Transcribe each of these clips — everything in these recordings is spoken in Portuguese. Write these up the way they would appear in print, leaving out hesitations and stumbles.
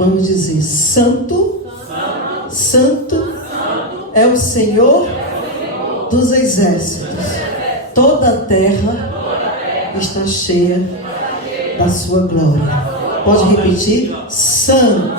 Vamos dizer: Santo, Santo é o Senhor dos exércitos. Toda a terra está cheia da sua glória. Pode repetir? Santo,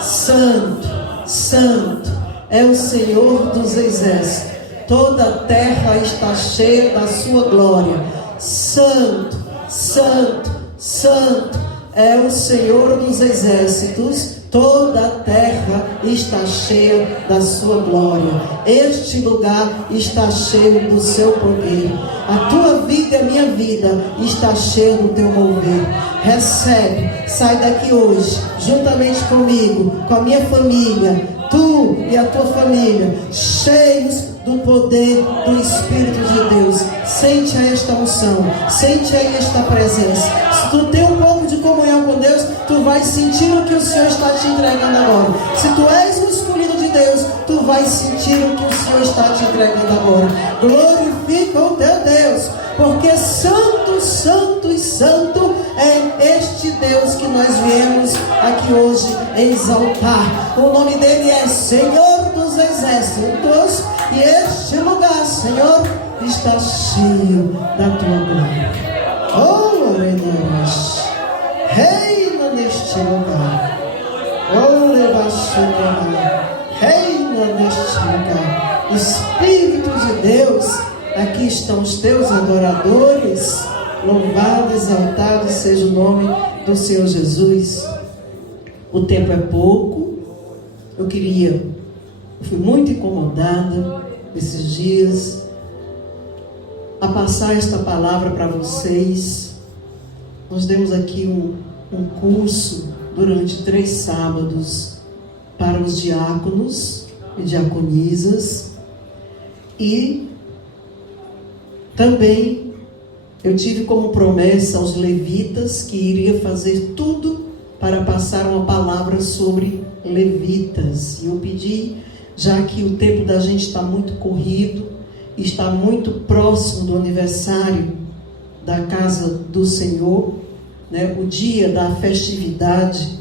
Santo, Santo é o Senhor dos exércitos. Toda a terra está cheia da sua glória. Santo, Santo, Santo é o Senhor dos exércitos. Toda a terra está cheia da sua glória. Este lugar está cheio do seu poder. A tua vida e a minha vida está cheia do teu mover. Recebe, sai daqui hoje, juntamente comigo, com a minha família, tu e a tua família, cheios do poder do Espírito de Deus. Sente aí esta unção, sente aí esta presença. Se tu tem um pouco de comunhão com Deus, tu vais sentir o que o Senhor está te entregando agora. Se tu és um escolhido de Deus, tu vais sentir o que o Senhor está te entregando agora. Glorifica o teu Deus, porque santo, santo e santo é este Deus que nós viemos aqui hoje exaltar. O nome dele é Senhor dos Exércitos, e este lugar, Senhor, está cheio da tua glória. Oh, Deus, reina neste lugar. Oh, reina neste lugar. Espírito de Deus, aqui estão os teus adoradores. Louvado, exaltado seja o nome do Senhor Jesus. O tempo é pouco. Eu fui muito incomodada esses dias a passar esta palavra para vocês. Nós demos aqui um curso durante 3 sábados para os diáconos e diaconisas, e também eu tive como promessa aos levitas que iria fazer tudo para passar uma palavra sobre levitas. E eu pedi, já que o tempo da gente está muito corrido, está muito próximo do aniversário da casa do Senhor, né? O dia da festividade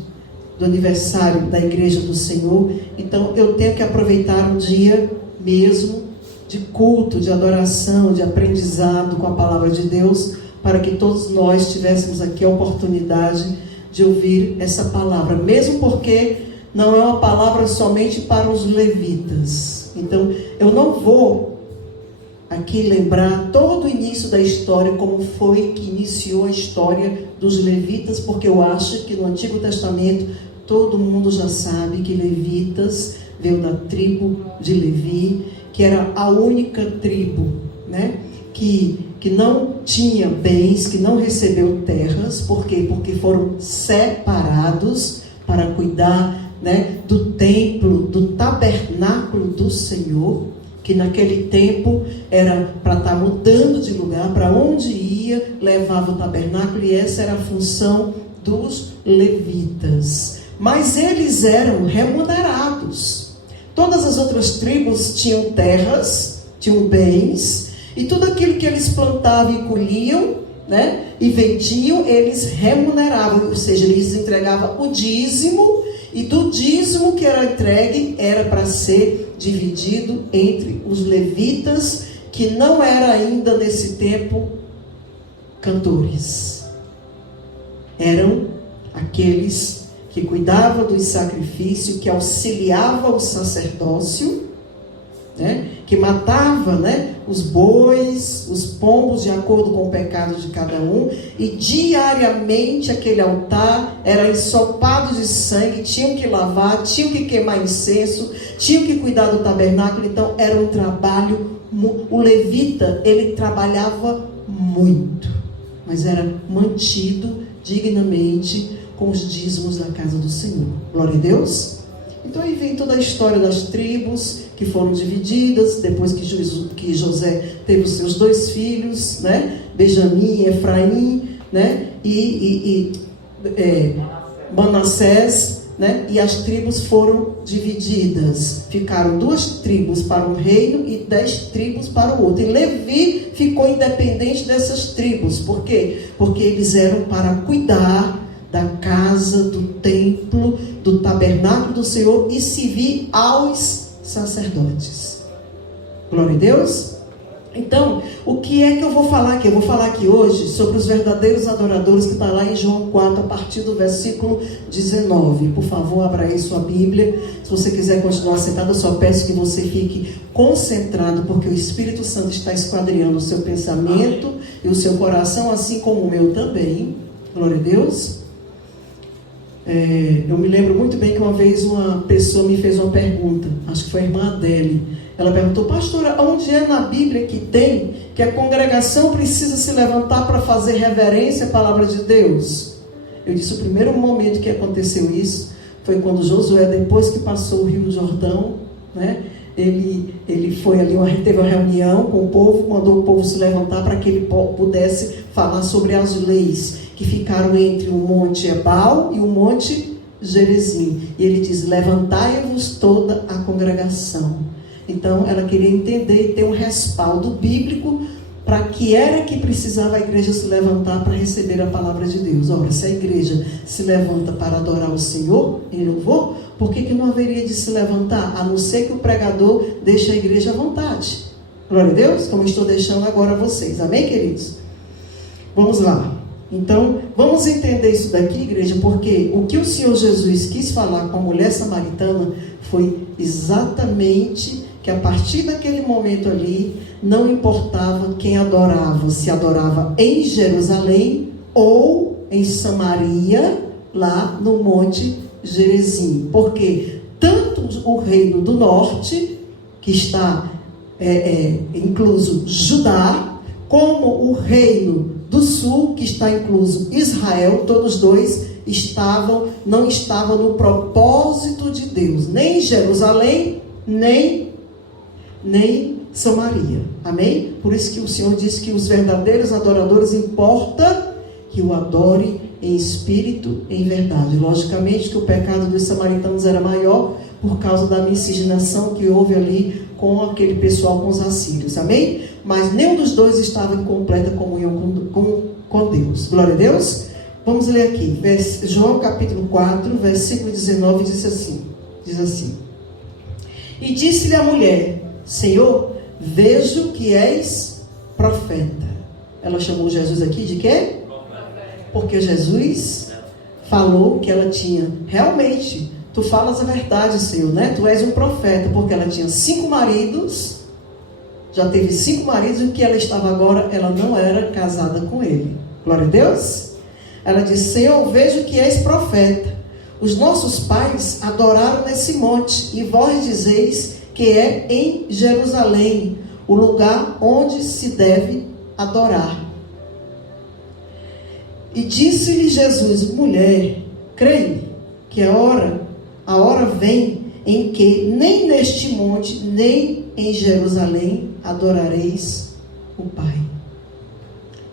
do aniversário da igreja do Senhor. Então eu tenho que aproveitar um dia mesmo de culto, de adoração, de aprendizado com a palavra de Deus, para que todos nós tivéssemos aqui a oportunidade de ouvir essa palavra, mesmo porque não é uma palavra somente para os levitas. Então eu não vou aqui lembrar todo o início da história, como foi que iniciou a história dos levitas, porque eu acho que no Antigo Testamento todo mundo já sabe que levitas veio da tribo de Levi, que era a única tribo, né, que não tinha bens, que não recebeu terras. Por quê? Porque foram separados para cuidar, né, do templo, do tabernáculo do Senhor, que naquele tempo era para estar mudando de lugar. Para onde ia, levava o tabernáculo, e essa era a função dos levitas. Mas eles eram remunerados. Todas as outras tribos tinham terras, tinham bens, e tudo aquilo que eles plantavam e colhiam, né, e vendiam, eles remuneravam, ou seja, eles entregavam o dízimo, e do dízimo que era entregue era para ser dividido entre os levitas, que não era ainda nesse tempo cantores. Eram aqueles que cuidavam dos sacrifícios, que auxiliavam o sacerdócio, né, que matava, né, os bois, os pombos, de acordo com o pecado de cada um, e diariamente aquele altar era ensopado de sangue, tinham que lavar, tinham que queimar incenso, tinham que cuidar do tabernáculo. Então era um trabalho, o levita, ele trabalhava muito, mas era mantido dignamente com os dízimos da casa do Senhor. Glória a Deus. Então aí vem toda a história das tribos que foram divididas, depois que José teve os seus 2 filhos, né? Benjamim e Efraim, né? E Manassés, né? E as tribos foram divididas. Ficaram 2 tribos para um reino e 10 tribos para o outro. E Levi ficou independente dessas tribos. Por quê? Porque eles eram para cuidar da casa, do templo, do tabernáculo do Senhor e servir aos sacerdotes. Glória a Deus. Então, o que é que eu vou falar aqui? Eu vou falar aqui hoje sobre os verdadeiros adoradores, que está lá em João 4, a partir do versículo 19. Por favor, abra aí sua Bíblia. Se você quiser continuar sentado, eu só peço que você fique concentrado, porque o Espírito Santo está esquadrinhando o seu pensamento e o seu coração, assim como o meu também. Glória a Deus. Eu me lembro muito bem que uma vez uma pessoa me fez uma pergunta, acho que foi a irmã Adele. Ela perguntou: pastora, onde é na Bíblia que tem que a congregação precisa se levantar para fazer reverência à palavra de Deus? Eu disse: o primeiro momento que aconteceu isso foi quando Josué, depois que passou o Rio Jordão, né, ele foi ali, teve uma reunião com o povo, mandou o povo se levantar para que ele pudesse falar sobre as leis que ficaram entre o monte Ebal e o monte Gerizim. E ele diz: levantai-vos toda a congregação. Então ela queria entender e ter um respaldo bíblico para que era que precisava a igreja se levantar para receber a palavra de Deus. Ora, se a igreja se levanta para adorar o Senhor em louvor, por que não haveria de se levantar? A não ser que o pregador deixe a igreja à vontade. Glória a Deus, como estou deixando agora a vocês. Amém, queridos? Vamos lá. Então, vamos entender isso daqui, igreja, porque o que o Senhor Jesus quis falar com a mulher samaritana foi exatamente que a partir daquele momento ali, não importava quem adorava, se adorava em Jerusalém ou em Samaria, lá no Monte Gerizim. Porque tanto o reino do norte, que está incluso Judá, como o reino do sul, que está incluso Israel, todos dois não estavam no propósito de Deus, nem Jerusalém, nem Samaria. Amém? Por isso que o Senhor diz que os verdadeiros adoradores importa que o adore em espírito e em verdade. Logicamente que o pecado dos samaritanos era maior por causa da miscigenação que houve ali com aquele pessoal, com os assírios. Amém? Mas nenhum dos dois estava em completa comunhão com Deus. Glória a Deus. Vamos ler aqui. João capítulo 4, versículo 19, diz assim. E disse-lhe a mulher: Senhor, vejo que és profeta. Ela chamou Jesus aqui de quê? Porque Jesus falou que ela tinha, realmente, tu falas a verdade, Senhor, né? Tu és um profeta, porque ela tinha 5 maridos, já teve 5 maridos, e o que ela estava agora, ela não era casada com ele. Glória a Deus. Ela disse: Senhor, vejo que és profeta. Os nossos pais adoraram nesse monte, e vós dizeis que é em Jerusalém, o lugar onde se deve adorar. E disse-lhe Jesus: mulher, creio que a hora vem em que nem neste monte, nem em Jerusalém adorareis o Pai.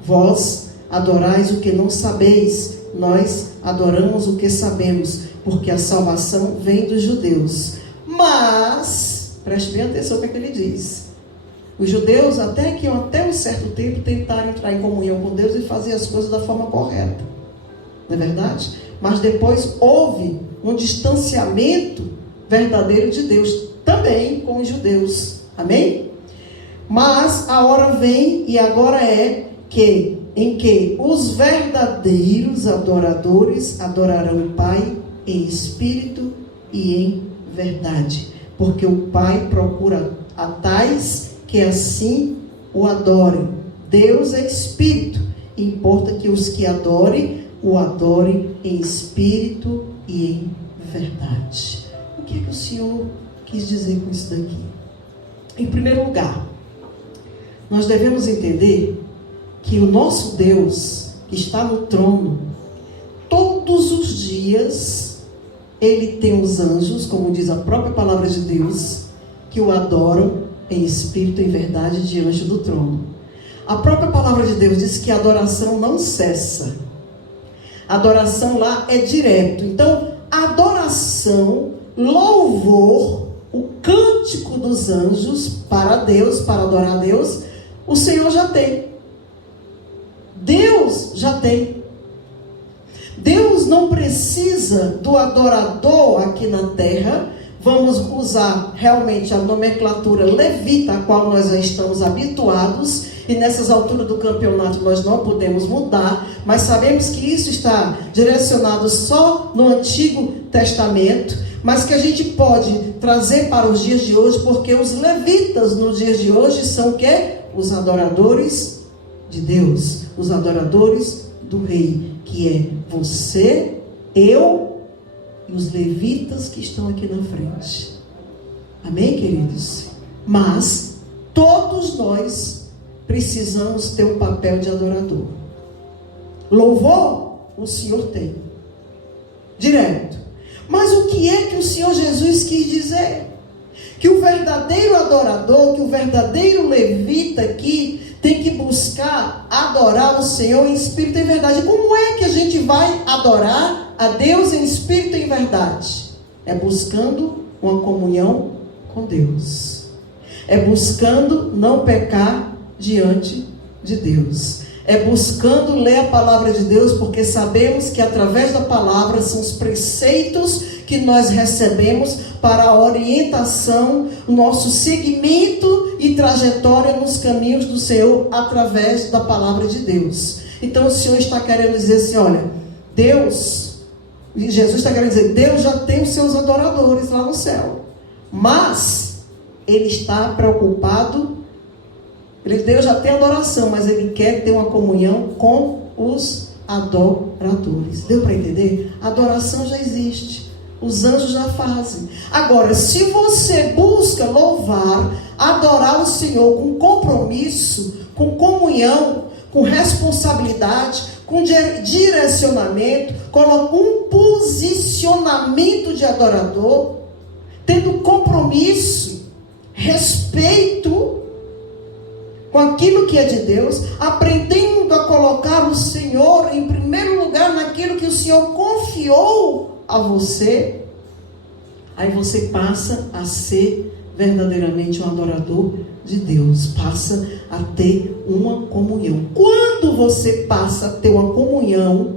Vós adorais o que não sabeis, nós adoramos o que sabemos, porque a salvação vem dos judeus. Mas, preste bem atenção no que ele diz. Os judeus, até um certo tempo, tentaram entrar em comunhão com Deus e fazer as coisas da forma correta. Não é verdade? Mas depois houve um distanciamento verdadeiro de Deus, também com os judeus. Amém? Mas a hora vem, e agora é, em que os verdadeiros adoradores adorarão o Pai em espírito e em verdade. Porque o Pai procura a tais que assim o adorem. Deus é espírito. Importa que os que adorem, o adorem em espírito e em verdade. O que é que o Senhor quis dizer com isso daqui? Em primeiro lugar, nós devemos entender que o nosso Deus, que está no trono, todos os dias, Ele tem os anjos, como diz a própria palavra de Deus, que o adoram em espírito e em verdade diante do trono. A própria palavra de Deus diz que a adoração não cessa. A adoração lá é direto. Então, adoração, louvor, o cântico dos anjos para Deus, para adorar a Deus, o Senhor já tem. Deus já tem. Deus não precisa do adorador aqui na terra. Vamos usar realmente a nomenclatura levita, a qual nós já estamos habituados, e nessas alturas do campeonato nós não podemos mudar, mas sabemos que isso está direcionado só no Antigo Testamento, mas que a gente pode trazer para os dias de hoje, porque os levitas nos dias de hoje são o quê? Os adoradores de Deus, os adoradores do Rei, que é você, eu e os levitas que estão aqui na frente. Amém, queridos? Mas todos nós precisamos ter um papel de adorador. Louvor, o Senhor tem. Direto. Mas o que é que o Senhor Jesus quis dizer? Que o verdadeiro adorador, que o verdadeiro levita aqui, tem que buscar adorar o Senhor em espírito e em verdade. Como é que a gente vai adorar a Deus em espírito e em verdade? É buscando uma comunhão com Deus. É buscando não pecar diante de Deus. É buscando ler a palavra de Deus, porque sabemos que através da palavra são os preceitos que nós recebemos para a orientação, o nosso seguimento e trajetória nos caminhos do Senhor através da palavra de Deus. Então o Senhor está querendo dizer assim, olha, Jesus está querendo dizer, Deus já tem os seus adoradores lá no céu, mas Ele está preocupado. Deus já tem adoração, mas Ele quer ter uma comunhão com os adoradores. Deu para entender? A adoração já existe. Os anjos já fazem. Agora, se você busca louvar, adorar o Senhor com compromisso, com comunhão, com responsabilidade, com direcionamento, com um posicionamento de adorador, tendo compromisso, respeito com aquilo que é de Deus, aprendendo a colocar o Senhor em primeiro lugar naquilo que o Senhor confiou a você, aí você passa a ser verdadeiramente um adorador de Deus, passa a ter uma comunhão. Quando você passa a ter uma comunhão,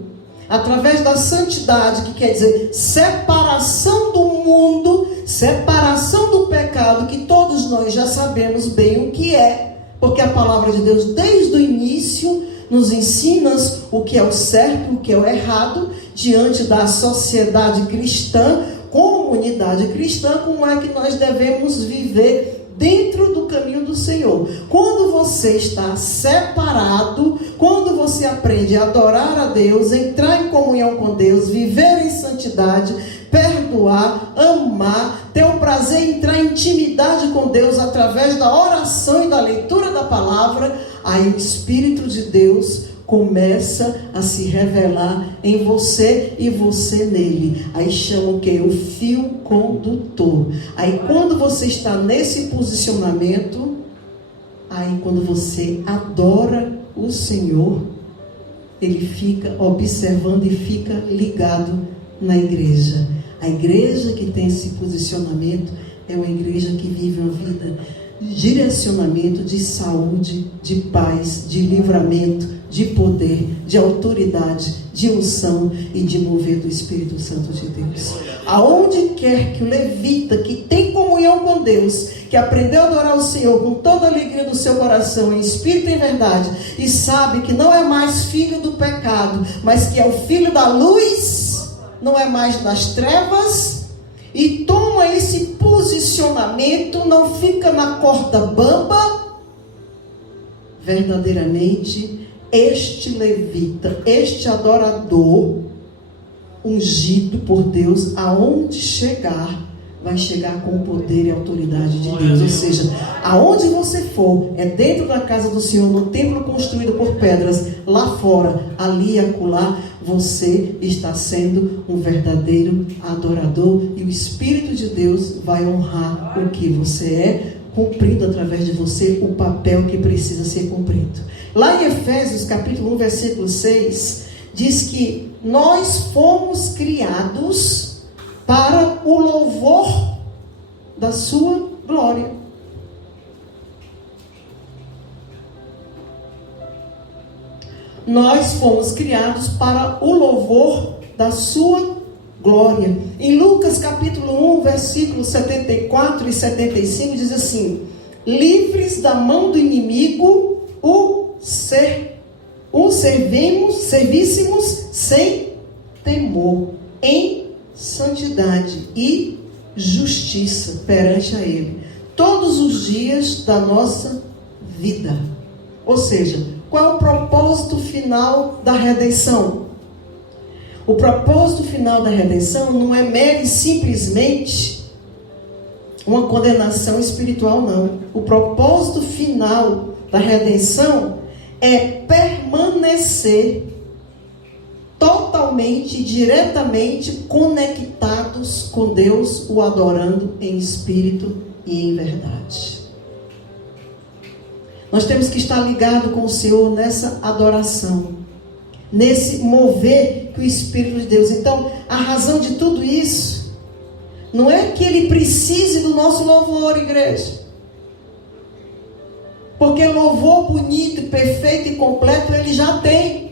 através da santidade, que quer dizer separação do mundo, separação do pecado, que todos nós já sabemos bem o que é, porque a palavra de Deus desde o início nos ensina o que é o certo, o que é o errado, diante da sociedade cristã, comunidade cristã, como é que nós devemos viver dentro do caminho do Senhor. Quando você está separado, quando você aprende a adorar a Deus, entrar em comunhão com Deus, viver em santidade, perdoar, amar, ter o prazer em entrar em intimidade com Deus através da oração e da leitura da palavra, aí o Espírito de Deus começa a se revelar em você e você nele. Aí chama o que? O fio condutor. Aí quando você está nesse posicionamento, aí quando você adora o Senhor, ele fica observando e fica ligado na igreja. A igreja que tem esse posicionamento é uma igreja que vive uma vida de direcionamento, de saúde, de paz, de livramento, de poder, de autoridade, de unção e de mover do Espírito Santo de Deus. Aonde quer que o levita, que tem comunhão com Deus, que aprendeu a adorar o Senhor com toda a alegria do seu coração, em espírito e em verdade, e sabe que não é mais filho do pecado, mas que é o filho da luz, não é mais das trevas, e toma esse posicionamento, não fica na corda bamba, verdadeiramente este levita, este adorador ungido por Deus, aonde chegar, vai chegar com o poder e a autoridade de Deus. Ou seja, aonde você for, é dentro da casa do Senhor, no templo construído por pedras, lá fora, ali e acolá, você está sendo um verdadeiro adorador, e o Espírito de Deus vai honrar o que você é, cumprindo através de você o papel que precisa ser cumprido. Lá em Efésios capítulo 1, versículo 6, diz que nós fomos criados para o louvor da sua glória. nós fomos criados para o louvor da sua glória. Em Lucas capítulo 1, versículos 74 e 75, diz assim: livres da mão do inimigo, servíssemos sem temor, em santidade e justiça perante a Ele, todos os dias da nossa vida. Ou seja, qual é o propósito final da redenção? O propósito final da redenção não é mero e simplesmente uma condenação espiritual, não. O propósito final da redenção é permanecer totalmente, diretamente conectados com Deus, o adorando em espírito e em verdade. Nós temos que estar ligados com o Senhor nessa adoração, nesse mover que o Espírito de Deus. Então, a razão de tudo isso não é que Ele precise do nosso louvor, igreja. Porque louvor bonito, perfeito e completo Ele já tem.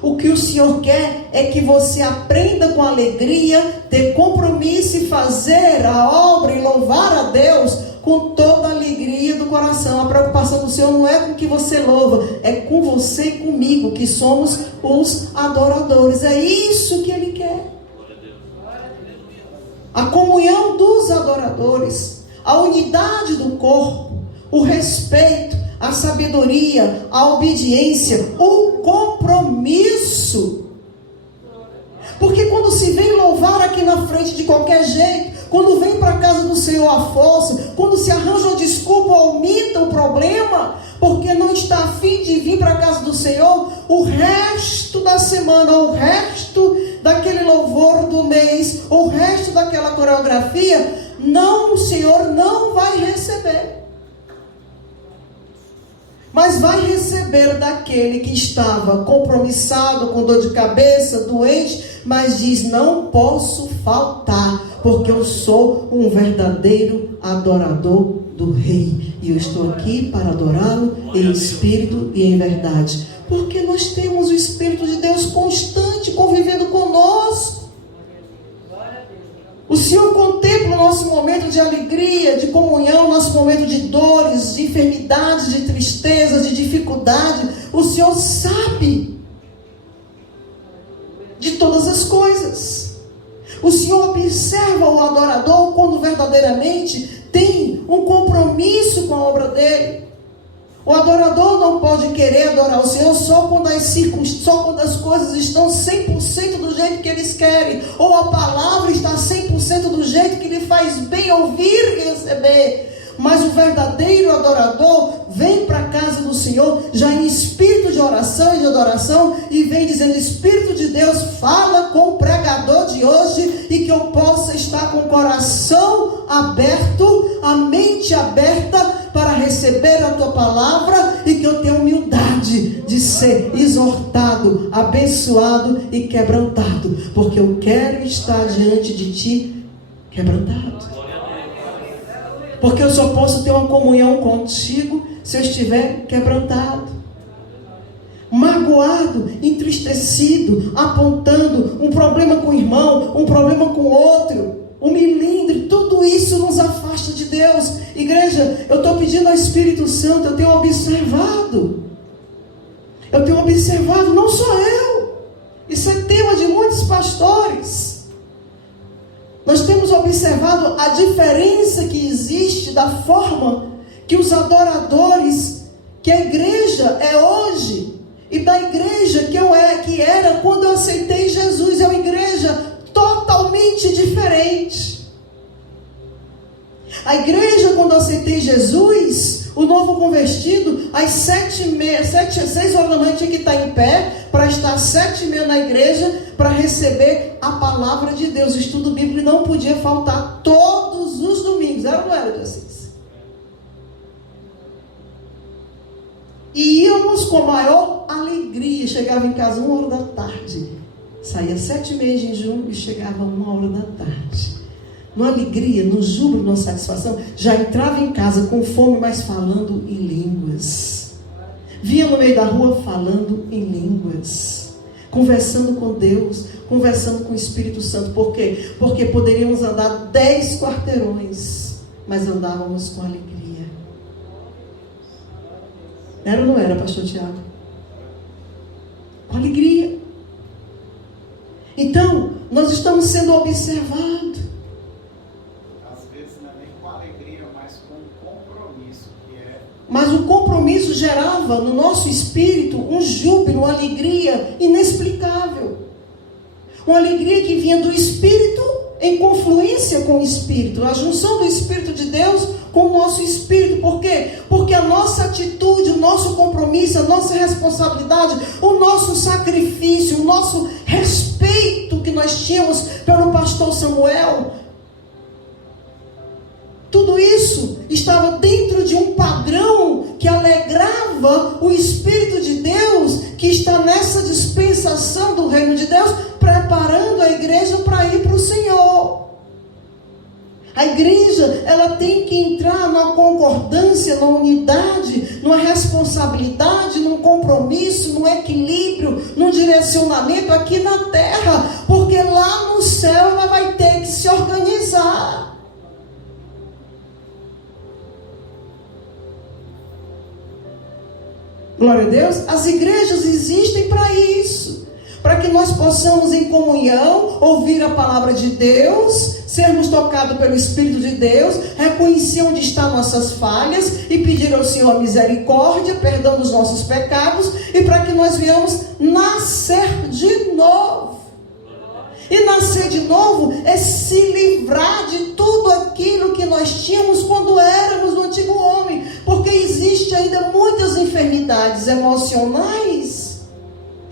O que o Senhor quer é que você aprenda com alegria, ter compromisso e fazer a obra e louvar a Deus com toda a alegria do coração. A preocupação do Senhor não é com que você louva, é com você e comigo, que somos os adoradores. É isso que Ele quer. A comunhão dos adoradores, a unidade do corpo, o respeito, a sabedoria, a obediência, o compromisso. Porque quando se vem louvar aqui na frente de qualquer jeito, quando vem para a casa do Senhor a força, quando se arranja uma desculpa, omita o problema, porque não está a fim de vir para a casa do Senhor, o resto da semana, o resto daquele louvor do mês, o resto daquela coreografia, não, o Senhor não vai receber. Mas vai receber daquele que estava compromissado, com dor de cabeça, doente, mas diz: não posso faltar, porque eu sou um verdadeiro adorador do Rei, e eu estou aqui para adorá-lo em espírito e em verdade, porque nós temos o Espírito de Deus constante convivendo conosco. O Senhor contempla o nosso momento de alegria, de comunhão, nosso momento de dores, de enfermidades, de tristezas, de dificuldade. O Senhor sabe de todas as coisas. O Senhor observa o adorador quando verdadeiramente tem um compromisso com a obra dele. O adorador não pode querer adorar o Senhor só quando as coisas estão 100% do jeito que eles querem, ou a palavra está 100% do jeito que lhe faz bem ouvir e receber. Mas o verdadeiro adorador vem para a casa do Senhor já em espírito de oração e de adoração, e vem dizendo: Espírito de Deus, fala com o pregador de hoje, e que eu possa estar com o coração aberto, a mente aberta para receber a tua palavra, e que eu tenha humildade de ser exortado, abençoado e quebrantado, porque eu quero estar diante de ti quebrantado. Porque eu só posso ter uma comunhão contigo se eu estiver quebrantado, magoado, entristecido, apontando um problema com o irmão, um problema com o outro, um milindre. Tudo isso nos afasta de Deus. Igreja, eu estou pedindo ao Espírito Santo, eu tenho observado, não só eu, isso é tema de muitos pastores. Nós temos observado a diferença que existe da forma que os adoradores, que a igreja é hoje, e da igreja que era quando eu aceitei Jesus. É uma igreja totalmente diferente. A igreja, quando eu aceitei Jesus, o novo convertido, às 6 horas da manhã tinha que estar em pé, para estar às 7h30 na igreja, para receber a palavra de Deus. O estudo bíblico não podia faltar todos os domingos. Era ou não era, de Assis? E íamos com a maior alegria. Chegava em casa 1h da tarde. Saía 7h30 de jejum e chegava 1h da tarde. Numa alegria, no júbilo, numa satisfação. Já entrava em casa com fome, mas falando em línguas. vinha no meio da rua falando em línguas, conversando com Deus, conversando com o Espírito Santo. Por quê? Porque poderíamos andar 10 quarteirões, mas andávamos com alegria. Era ou não era, pastor Tiago? Com alegria. Então, nós estamos sendo observados. Às vezes não é nem com alegria, mas com compromisso, que é... Mas o compromisso gerava no nosso espírito um júbilo, uma alegria inexplicável. Uma alegria que vinha do Espírito em confluência com o Espírito. A junção do Espírito de Deus com o nosso espírito. Por quê? Porque a nossa atitude, o nosso compromisso, a nossa responsabilidade, o nosso sacrifício, o nosso respeito que nós tínhamos pelo pastor Samuel, tudo isso estava dentro de um padrão que alegrava o Espírito de Deus, que está nessa dispensação do reino de Deus, preparando a igreja para ir para o Senhor. A igreja, ela tem que entrar numa concordância, numa unidade, numa responsabilidade, num compromisso, num equilíbrio, num direcionamento aqui na terra, porque lá no céu ela vai ter que se organizar. Glória a Deus. As igrejas existem para isso, para que nós possamos em comunhão ouvir a palavra de Deus, sermos tocados pelo Espírito de Deus, reconhecer onde estão nossas falhas e pedir ao Senhor misericórdia, perdão dos nossos pecados, e para que nós venhamos nascer de novo. E nascer de novo é se livrar de tudo aquilo que nós tínhamos quando éramos no antigo homem, porque existe ainda muitas enfermidades emocionais,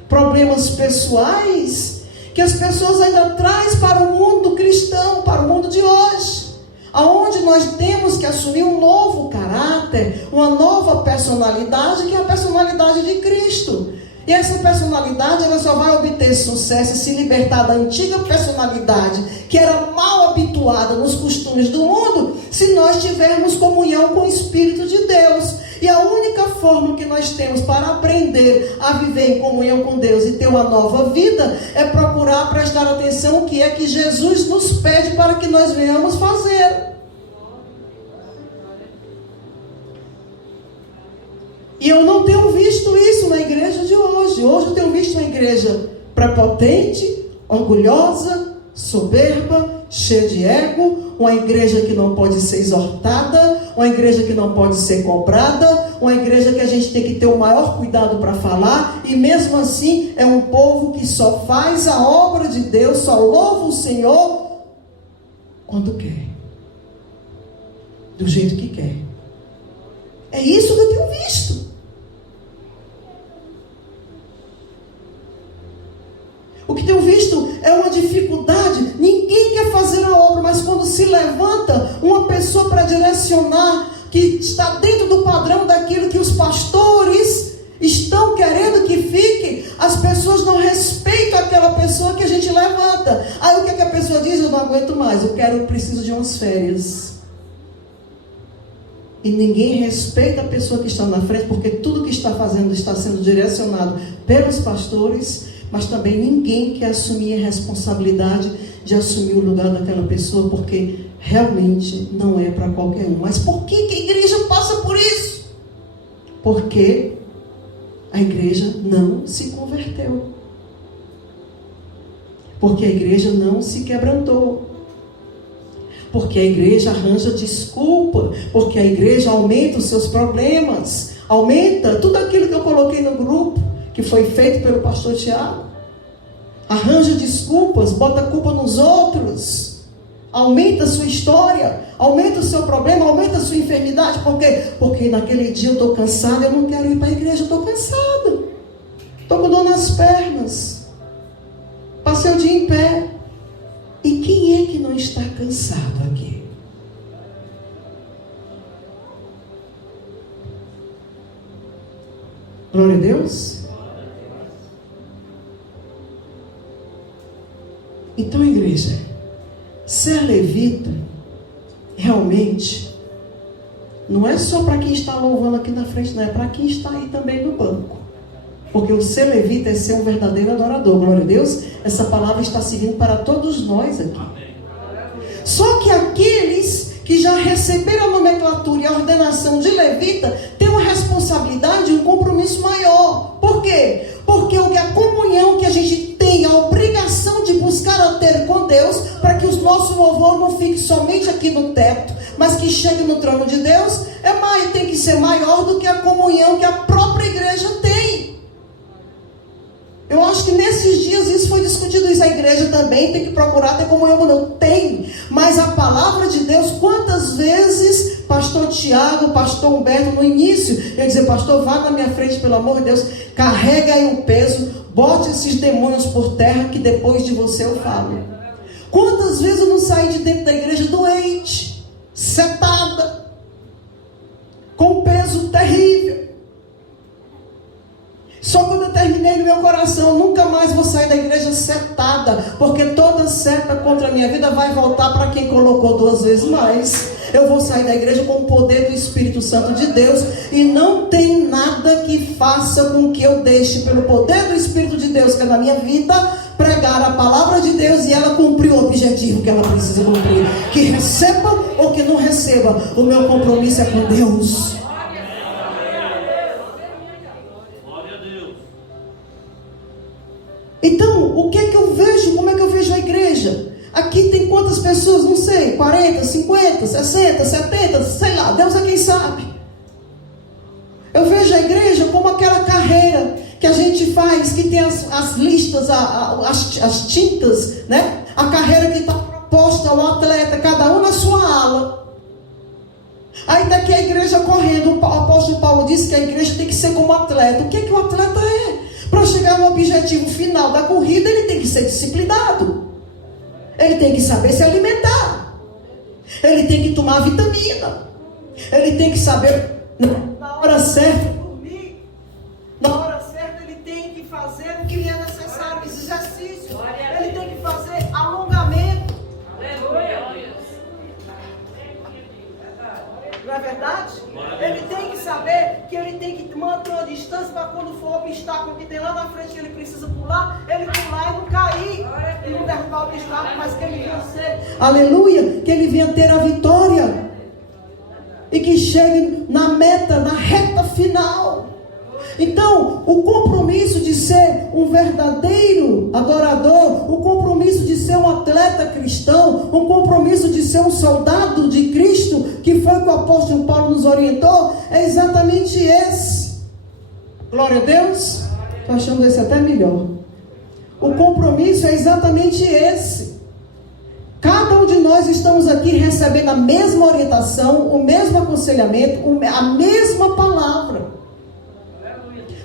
problemas pessoais, que as pessoas ainda trazem para o mundo cristão, para o mundo de hoje, aonde nós temos que assumir um novo caráter, uma nova personalidade, que é a personalidade de Cristo. E essa personalidade, ela só vai obter sucesso e se libertar da antiga personalidade, que era mal habituada nos costumes do mundo, se nós tivermos comunhão com o Espírito de Deus. E a única forma que nós temos para aprender a viver em comunhão com Deus e ter uma nova vida, é procurar prestar atenção no que é que Jesus nos pede para que nós venhamos fazer. E eu não tenho visto isso na igreja de hoje. Hoje eu tenho visto uma igreja prepotente, orgulhosa, soberba, cheia de ego, uma igreja que não pode ser exortada, uma igreja que não pode ser cobrada, uma igreja que a gente tem que ter o maior cuidado para falar, e mesmo assim é um povo que só faz a obra de Deus, só louva o Senhor quando quer, do jeito que quer. É isso que eu tenho visto. O que tenho visto é uma dificuldade. Ninguém quer fazer a obra, mas quando se levanta uma pessoa para direcionar, que está dentro do padrão daquilo que os pastores estão querendo que fique, as pessoas não respeitam aquela pessoa que a gente levanta. Aí o que a pessoa diz? Eu não aguento mais, eu preciso de umas férias. E ninguém respeita a pessoa que está na frente, porque tudo que está fazendo está sendo direcionado pelos pastores, mas também ninguém quer assumir a responsabilidade de assumir o lugar daquela pessoa, porque realmente não é para qualquer um. Mas por que a igreja passa por isso? Porque a igreja não se converteu, porque a igreja não se quebrantou, porque a igreja arranja desculpa, porque a igreja aumenta os seus problemas, aumenta tudo aquilo que eu coloquei no grupo, que foi feito pelo pastor Tiago. Arranja desculpas, bota a culpa nos outros, aumenta a sua história, aumenta o seu problema, aumenta a sua enfermidade. Por quê? Porque naquele dia eu estou cansado, eu não quero ir para a igreja, eu estou cansado, estou com dor nas pernas, passei o dia em pé. E quem é que não está cansado aqui? Glória a Deus. Então, igreja, ser levita realmente não é só para quem está louvando aqui na frente, não, é para quem está aí também no banco. Porque o ser levita é ser um verdadeiro adorador. Glória a Deus. Essa palavra está servindo para todos nós aqui. Só que aqueles que já receberam a nomenclatura e a ordenação de levita têm uma responsabilidade e um compromisso maior. Por quê? Porque a comunhão que a gente tem, a obrigação de buscar a ter com Deus, para que o nosso louvor não fique somente aqui no teto, mas que chegue no trono de Deus, tem que ser maior do que a comunhão que a própria igreja tem. Eu acho que nesses dias isso foi discutido. Isso a igreja também tem que procurar ter comunhão com Deus. Tem, mas a palavra de Deus, quantas vezes pastor Tiago, pastor Humberto, no início, eu dizia: pastor, vá na minha frente, pelo amor de Deus, carrega aí o peso, bote esses demônios por terra, que depois de você eu falo. Quantas vezes eu não saí de dentro da igreja doente, setada, com um peso terrível. Só que eu determinei no meu coração: nunca mais vou sair da igreja setada, porque toda seta contra a minha vida vai voltar para quem colocou 2 vezes mais. Eu vou sair da igreja com o poder do Espírito Santo de Deus, e não tem nada que faça com que eu deixe, pelo poder do Espírito de Deus que é na minha vida, pregar a palavra de Deus e ela cumprir o objetivo que ela precisa cumprir. Que receba ou que não receba, o meu compromisso é com Deus. Então, o que é que eu vejo? Como é que eu vejo a igreja? Aqui tem quantas pessoas? Não sei, 40, 50, 60, 70, sei lá, Deus é quem sabe. Eu vejo a igreja como aquela carreira que a gente faz, que tem as listas, as tintas, né? A carreira que está proposta ao atleta, cada um na sua ala. Aí daqui a igreja correndo, o apóstolo Paulo disse que a igreja tem que ser como atleta. O que é que o atleta é? Para chegar no objetivo final da corrida, ele tem que ser disciplinado. Ele tem que saber se alimentar. Ele tem que tomar vitamina. Ele tem que saber, na hora certa, dormir. Na hora certa, ele tem que fazer o que lhe é necessário, os exercícios. Ele tem que fazer alongamento. Não é verdade? Ele tem que saber que ele tem que manter uma distância para quando for o obstáculo que tem lá na frente que ele precisa pular, ele pular e não cair, e não derrubar o obstáculo, mas que ele venha ser, aleluia, que ele venha ter a vitória, e que chegue na meta, na reta final. Então, o compromisso de ser um verdadeiro adorador, o compromisso de ser um atleta cristão, o compromisso de ser um soldado de Cristo, que foi o que o apóstolo Paulo nos orientou, é exatamente esse. Glória a Deus. Estou achando esse até melhor. O compromisso é exatamente esse. Cada um de nós estamos aqui recebendo a mesma orientação, o mesmo aconselhamento, a mesma palavra.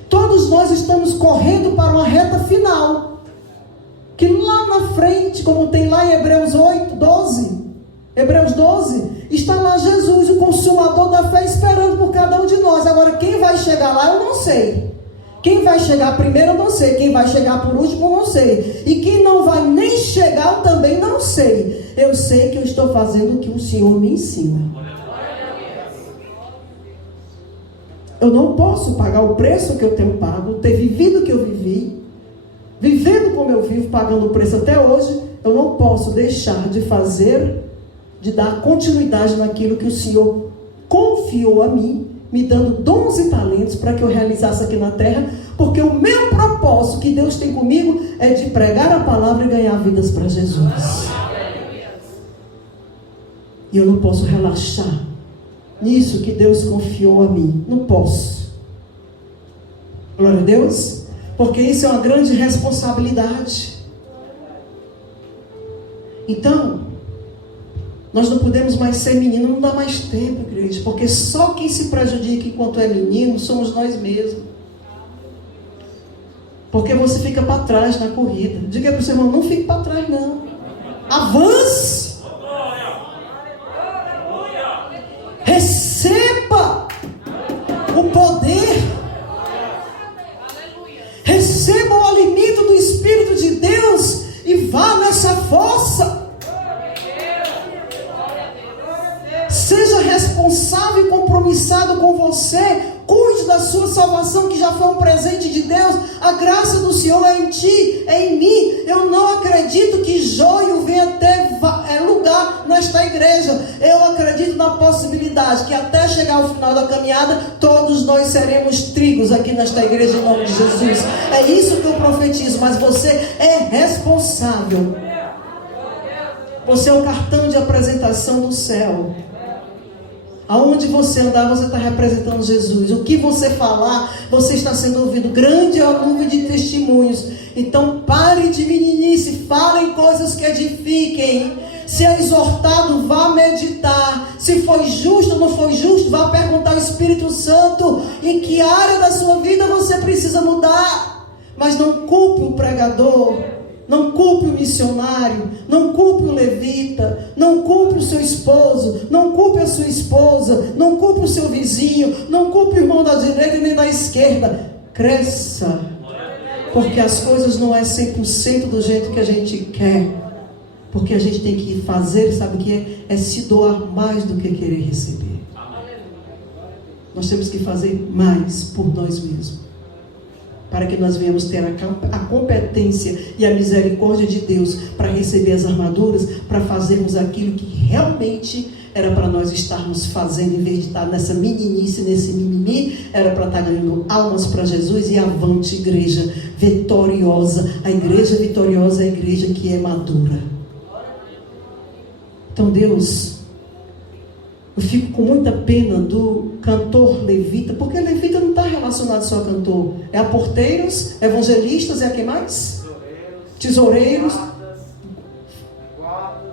Todos nós estamos correndo para uma reta final, que lá na frente, como tem lá em Hebreus 12, está lá Jesus, o consumador da fé, esperando por cada um de nós. Agora, quem vai chegar lá, eu não sei. Quem vai chegar primeiro, eu não sei. Quem vai chegar por último, eu não sei. E quem não vai nem chegar, eu também não sei. Eu sei que eu estou fazendo o que o Senhor me ensina. Eu não posso pagar o preço que eu tenho pago, ter vivido o que eu vivi, vivendo como eu vivo, pagando o preço até hoje. Eu não posso deixar de fazer, de dar continuidade naquilo que o Senhor confiou a mim, me dando dons e talentos para que eu realizasse aqui na terra, porque o meu propósito que Deus tem comigo é de pregar a palavra e ganhar vidas para Jesus. E eu não posso relaxar nisso que Deus confiou a mim. Não posso. Glória a Deus. Porque isso é uma grande responsabilidade. Então, nós não podemos mais ser menino. Não dá mais tempo, igreja. Porque só quem se prejudica enquanto é menino somos nós mesmos. Porque você fica para trás na corrida. Diga para o seu irmão: não fique para trás não. Avance. Receba o poder. Receba o alimento do Espírito de Deus e vá nessa força. Seja responsável e comprometido com você. Cuide da sua salvação, que já foi um presente de Deus. A graça do Senhor é em ti, é em mim. Eu não acredito que joio venha ter lugar nesta igreja. Eu acredito na possibilidade que até chegar ao final da caminhada, todos nós seremos trigos aqui nesta igreja em nome de Jesus. É isso que eu profetizo, mas você é responsável. Você é o cartão de apresentação do céu. Aonde você andar, você está representando Jesus. O que você falar, você está sendo ouvido. Grande é a nuvem de testemunhos. Então pare de meninice, falem coisas que edifiquem. Se é exortado, vá meditar. Se foi justo ou não foi justo, vá perguntar ao Espírito Santo em que área da sua vida você precisa mudar. Mas não culpe o pregador, não culpe o missionário, não culpe o levita, não culpe o seu esposo, não culpe a sua esposa, não culpe o seu vizinho, não culpe o irmão da direita nem da esquerda. Cresça, porque as coisas não é 100% do jeito que a gente quer, porque a gente tem que fazer, sabe o que é? É se doar mais do que querer receber. Nós temos que fazer mais por nós mesmos, para que nós venhamos ter a competência e a misericórdia de Deus para receber as armaduras, para fazermos aquilo que realmente era para nós estarmos fazendo, em vez de estar nessa meninice, nesse mimimi, era para estar ganhando almas para Jesus. E avante, igreja vitoriosa. A igreja vitoriosa é a igreja que é madura. Então, Deus, eu fico com muita pena do cantor levita, porque levita não está relacionado só a cantor. É a porteiros, evangelistas, é a quem mais? Tesoureiros,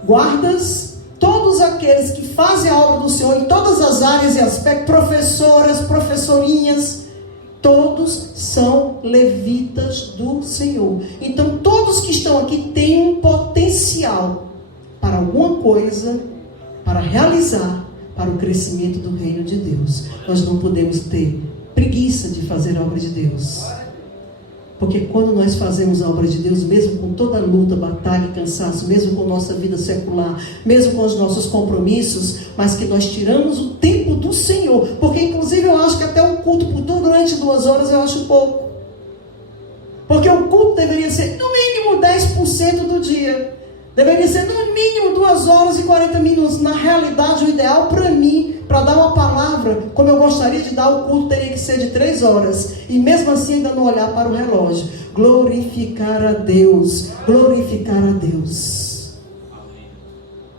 guardas, todos aqueles que fazem a obra do Senhor em todas as áreas e aspectos, professoras, professorinhas, todos são levitas do Senhor. Então todos que estão aqui têm um potencial para alguma coisa, para realizar, para o crescimento do reino de Deus. Nós não podemos ter preguiça de fazer a obra de Deus. Porque quando nós fazemos a obra de Deus, mesmo com toda a luta, batalha e cansaço, mesmo com nossa vida secular, mesmo com os nossos compromissos, mas que nós tiramos o tempo do Senhor. Porque inclusive eu acho que até um culto durante 2 horas eu acho pouco. Porque o culto deveria ser no mínimo 10% do dia. Deveria ser no mínimo 2 horas e 40 minutos. Na realidade, o ideal para mim, para dar uma palavra, como eu gostaria de dar, o culto teria que ser de 3 horas. E mesmo assim ainda não olhar para o relógio. Glorificar a Deus. Glorificar a Deus.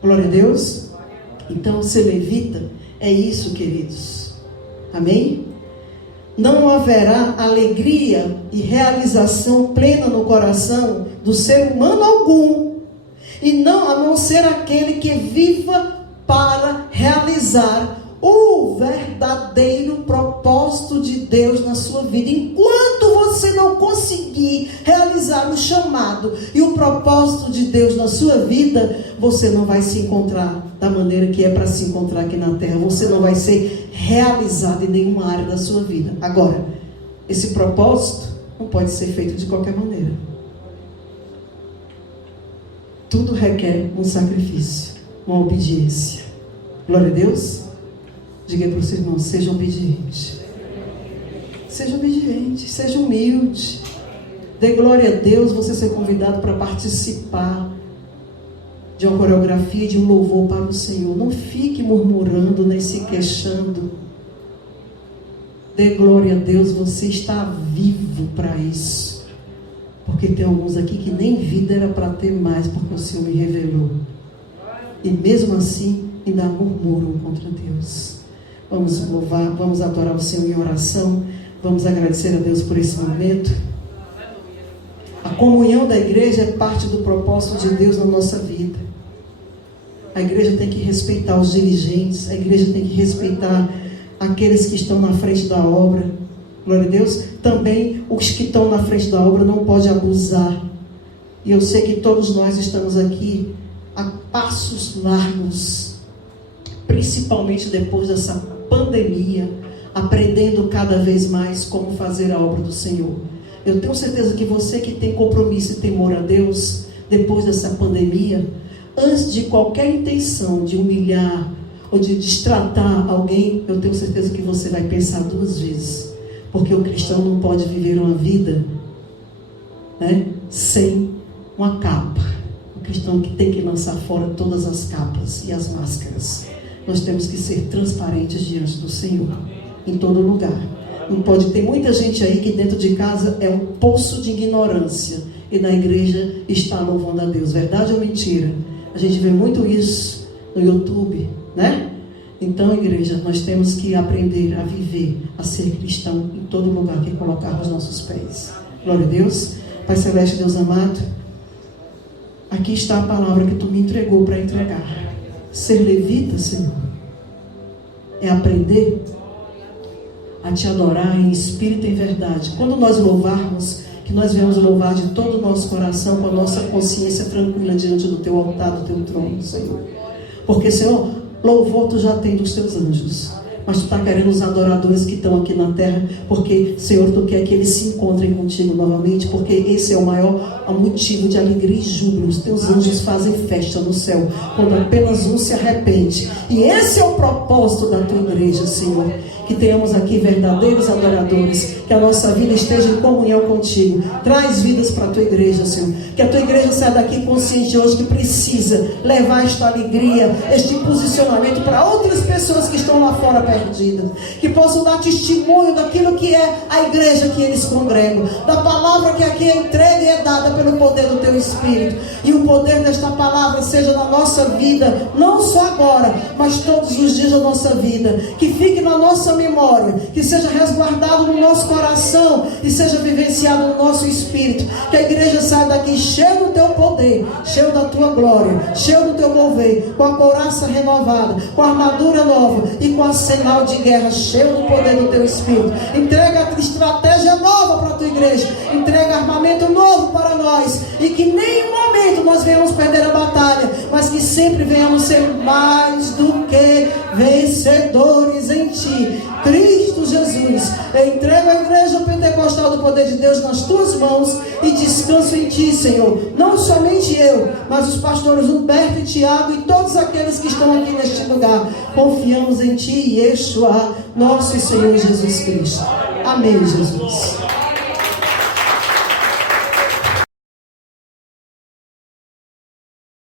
Glória a Deus. Então, ser levita é isso, queridos. Amém? Não haverá alegria e realização plena no coração do ser humano algum, e não, a não ser aquele que viva para realizar o verdadeiro propósito de Deus na sua vida. Enquanto você não conseguir realizar o chamado e o propósito de Deus na sua vida, você não vai se encontrar da maneira que é para se encontrar aqui na terra. Você não vai ser realizado em nenhuma área da sua vida. Agora, esse propósito não pode ser feito de qualquer maneira. Tudo requer um sacrifício, uma obediência. Glória a Deus. Diga para o seu irmão, seja obediente. Seja obediente, seja humilde. Dê glória a Deus você ser convidado para participar de uma coreografia, de um louvor para o Senhor. Não fique murmurando nem se queixando. Dê glória a Deus, você está vivo para isso. Porque tem alguns aqui que nem vida era para ter mais, porque o Senhor me revelou. E mesmo assim, ainda murmuram contra Deus. Vamos louvar, vamos adorar o Senhor em oração. Vamos agradecer a Deus por esse momento. A comunhão da igreja é parte do propósito de Deus na nossa vida. A igreja tem que respeitar os dirigentes. A igreja tem que respeitar aqueles que estão na frente da obra. Glória a Deus. Também os que estão na frente da obra não podem abusar. E eu sei que todos nós estamos aqui a passos largos, principalmente depois dessa pandemia, aprendendo cada vez mais como fazer a obra do Senhor. Eu tenho certeza que você que tem compromisso e temor a Deus, depois dessa pandemia, antes de qualquer intenção de humilhar ou de destratar alguém, eu tenho certeza que você vai pensar 2 vezes. Porque o cristão não pode viver uma vida, né, sem uma capa. O cristão que tem que lançar fora todas as capas e as máscaras. Nós temos que ser transparentes diante do Senhor, em todo lugar. Não pode ter muita gente aí que dentro de casa é um poço de ignorância e na igreja está louvando a Deus. Verdade ou mentira? A gente vê muito isso no YouTube, né? Então, igreja, nós temos que aprender a viver, a ser cristão em todo lugar que colocar os nossos pés. Glória a Deus. Pai Celeste, Deus amado, aqui está a palavra que Tu me entregou para entregar. Ser levita, Senhor, é aprender a Te adorar em espírito e em verdade. Quando nós louvarmos, que nós venhamos louvar de todo o nosso coração, com a nossa consciência tranquila diante do Teu altar, do Teu trono, Senhor. Porque, Senhor, louvor Tu já tem dos Teus anjos, mas Tu está querendo os adoradores que estão aqui na terra, porque, Senhor, Tu quer que eles se encontrem contigo novamente, porque esse é o maior motivo de alegria e júbilo. Os Teus anjos fazem festa no céu, quando apenas um se arrepende. E esse é o propósito da Tua igreja, Senhor. Que tenhamos aqui verdadeiros adoradores, que a nossa vida esteja em comunhão contigo. Traz vidas para a Tua igreja, Senhor. Que a Tua igreja saia daqui consciente hoje que precisa levar esta alegria, este posicionamento para outras pessoas que estão lá fora perdidas. Que possam dar testemunho daquilo que é a igreja que eles congregam, da palavra que aqui é entregue e é dada pelo poder do Teu Espírito. E o poder desta palavra seja na nossa vida, não só agora, mas todos os dias da nossa vida. Que fique na nossa memória, que seja resguardado no nosso coração e seja vivenciado no nosso espírito. Que a igreja saia daqui cheia do Teu poder, cheio da Tua glória, cheio do Teu mover, com a couraça renovada, com a armadura nova e com a arsenal de guerra, cheio do poder do Teu Espírito. Entrega a estratégia nova para a Tua igreja, entrega armamento novo para nós, e que em nenhum momento nós venhamos perder a batalha, mas que sempre venhamos ser mais do que vencedores em Ti, Cristo Jesus. Eu entrego a igreja pentecostal do poder de Deus nas Tuas mãos e descanso em Ti, Senhor. Não somente eu, mas os pastores Humberto e Tiago e todos aqueles que estão aqui neste lugar. Confiamos em Ti, Yeshua, nosso Senhor Jesus Cristo. Amém, Jesus.